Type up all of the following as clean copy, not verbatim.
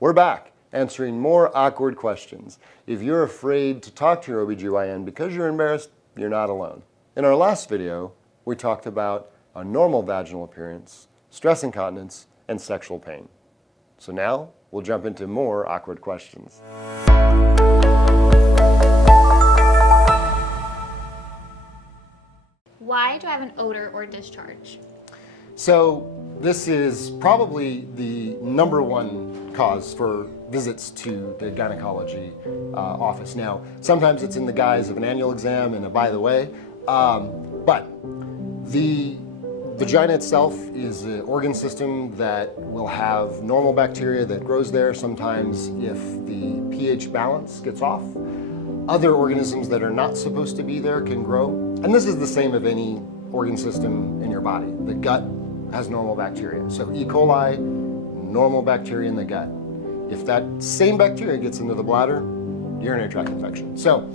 We're back answering more awkward questions. If you're afraid to talk to your OBGYN because you're embarrassed, you're not alone. In our last video, we talked about a normal vaginal appearance, stress incontinence, and sexual pain. So now we'll jump into more awkward questions. Why do I have an odor or discharge? So this is probably the #1 cause for visits to the gynecology office. Now, sometimes it's in the guise of an annual exam and a by the way, but the vagina itself is an organ system that will have normal bacteria that grows there. Sometimes if the pH balance gets off, other organisms that are not supposed to be there can grow. And this is the same of any organ system in your body. The gut has normal bacteria. So E. coli, normal bacteria in the gut. If that same bacteria gets into the bladder, urinary tract infection. So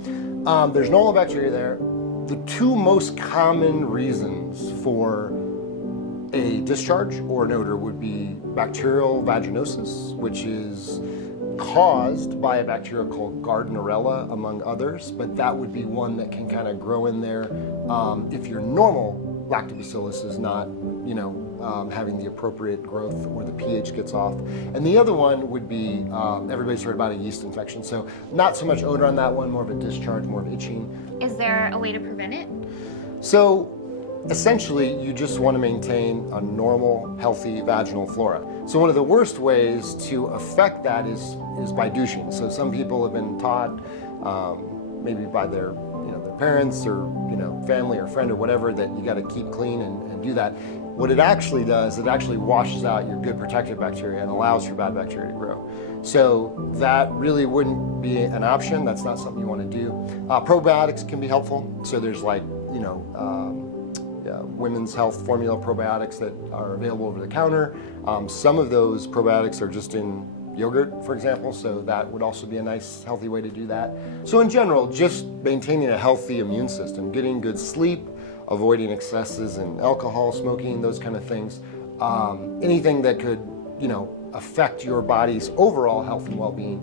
there's normal bacteria there. The two most common reasons for a discharge or an odor would be bacterial vaginosis, which is caused by a bacteria called Gardnerella, among others, but that would be one that can kind of grow in there if your normal lactobacillus is not, having the appropriate growth or the pH gets off. And the other one would be, everybody's heard about a yeast infection. So not so much odor on that one, more of a discharge, more of itching. Is there a way to prevent it? So essentially, you just want to maintain a normal, healthy vaginal flora. So one of the worst ways to affect that is by douching. So some people have been taught, maybe by their parents or family or friend or whatever, that you got to keep clean and do that. What it actually does, it actually washes out your good protective bacteria and allows your bad bacteria to grow. So that really wouldn't be an option. That's not something you want to do. Probiotics can be helpful. So there's women's health formula probiotics that are available over the counter. Some of those probiotics are just in yogurt, for example, so that would also be a nice, healthy way to do that. So in general, just maintaining a healthy immune system, getting good sleep, avoiding excesses in alcohol, smoking, those kind of things. Anything that could, affect your body's overall health and well-being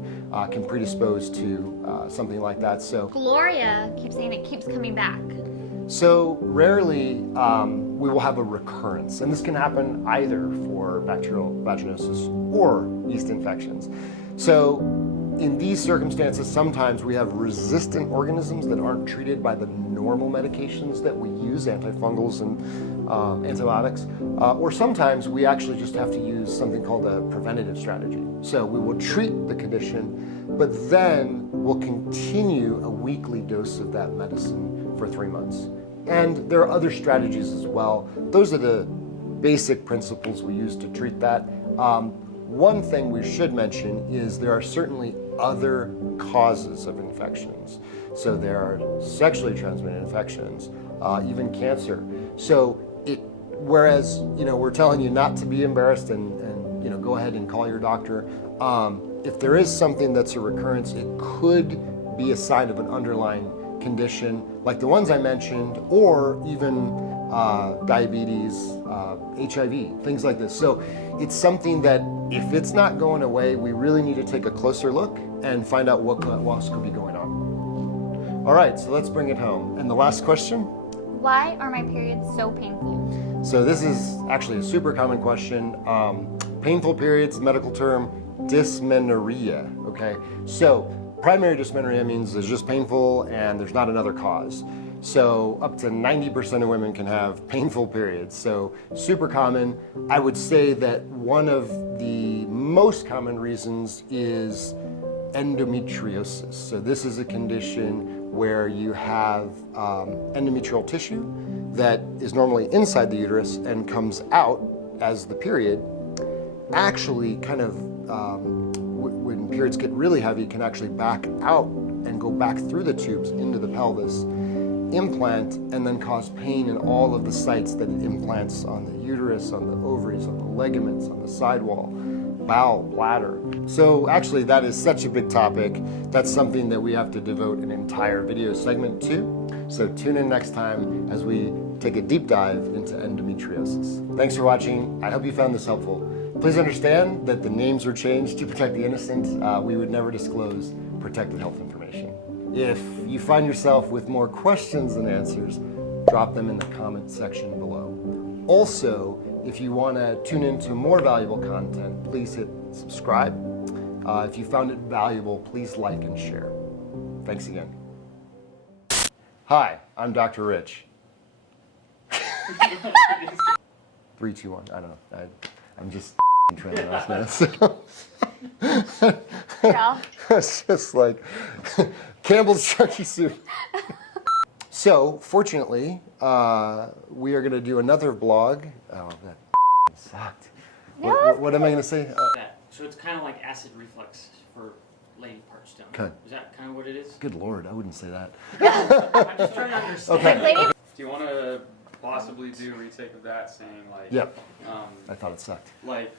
can predispose to something like that. So Gloria keeps saying it keeps coming back. So rarely we will have a recurrence, and this can happen either for bacterial vaginosis or yeast infections. So in these circumstances, sometimes we have resistant organisms that aren't treated by the normal medications that we use, antifungals and antibiotics, or sometimes we actually just have to use something called a preventative strategy. So we will treat the condition, but then we'll continue a weekly dose of that medicine for 3 months. And there are other strategies as well. Those are the basic principles we use to treat that. One thing we should mention is there are certainly other causes of infections. So there are sexually transmitted infections, even cancer. So whereas we're telling you not to be embarrassed and go ahead and call your doctor, if there is something that's a recurrence, it could be a sign of an underlying condition like the ones I mentioned, or even diabetes, HIV, things like this. So it's something that if it's not going away, we really need to take a closer look and find out what else could be going on. All right, so let's bring it home. And the last question? Why are my periods so painful? So this is actually a super common question. Painful periods, medical term, dysmenorrhea, okay? So primary dysmenorrhea means it's just painful and there's not another cause. So up to 90% of women can have painful periods. So super common. I would say that one of the most common reasons is endometriosis. So this is a condition where you have endometrial tissue that is normally inside the uterus and comes out as the period. Actually kind of when periods get really heavy, can actually back out and go back through the tubes into the pelvis, implant, and then cause pain in all of the sites that it implants on the uterus, on the ovaries, on the ligaments, on the sidewall, bowel, bladder. So actually that is such a big topic. That's something that we have to devote an entire video segment to. So tune in next time as we take a deep dive into endometriosis. Thanks for watching. I hope you found this helpful. Please understand that the names were changed to protect the innocent. We would never disclose protected health information. If you find yourself with more questions than answers, drop them in the comment section below. Also, if you want to tune into more valuable content, please hit subscribe. If you found it valuable, please like and share. Thanks again. Hi, I'm Dr. Rich. 3, 2, 1. I don't know. I'm just trying to last minute. Yeah. It's just like Campbell's Chucky Soup. So, fortunately, we are going to do another vlog. Oh, that sucked. What am I going to say? So it's kind of like acid reflux for lady parts down. Okay. Is that kind of what it is? Good Lord, I wouldn't say that. I'm just trying to understand. Okay. Lady- Do you want to possibly do a retake of that saying like, Yep. um, I thought it sucked. like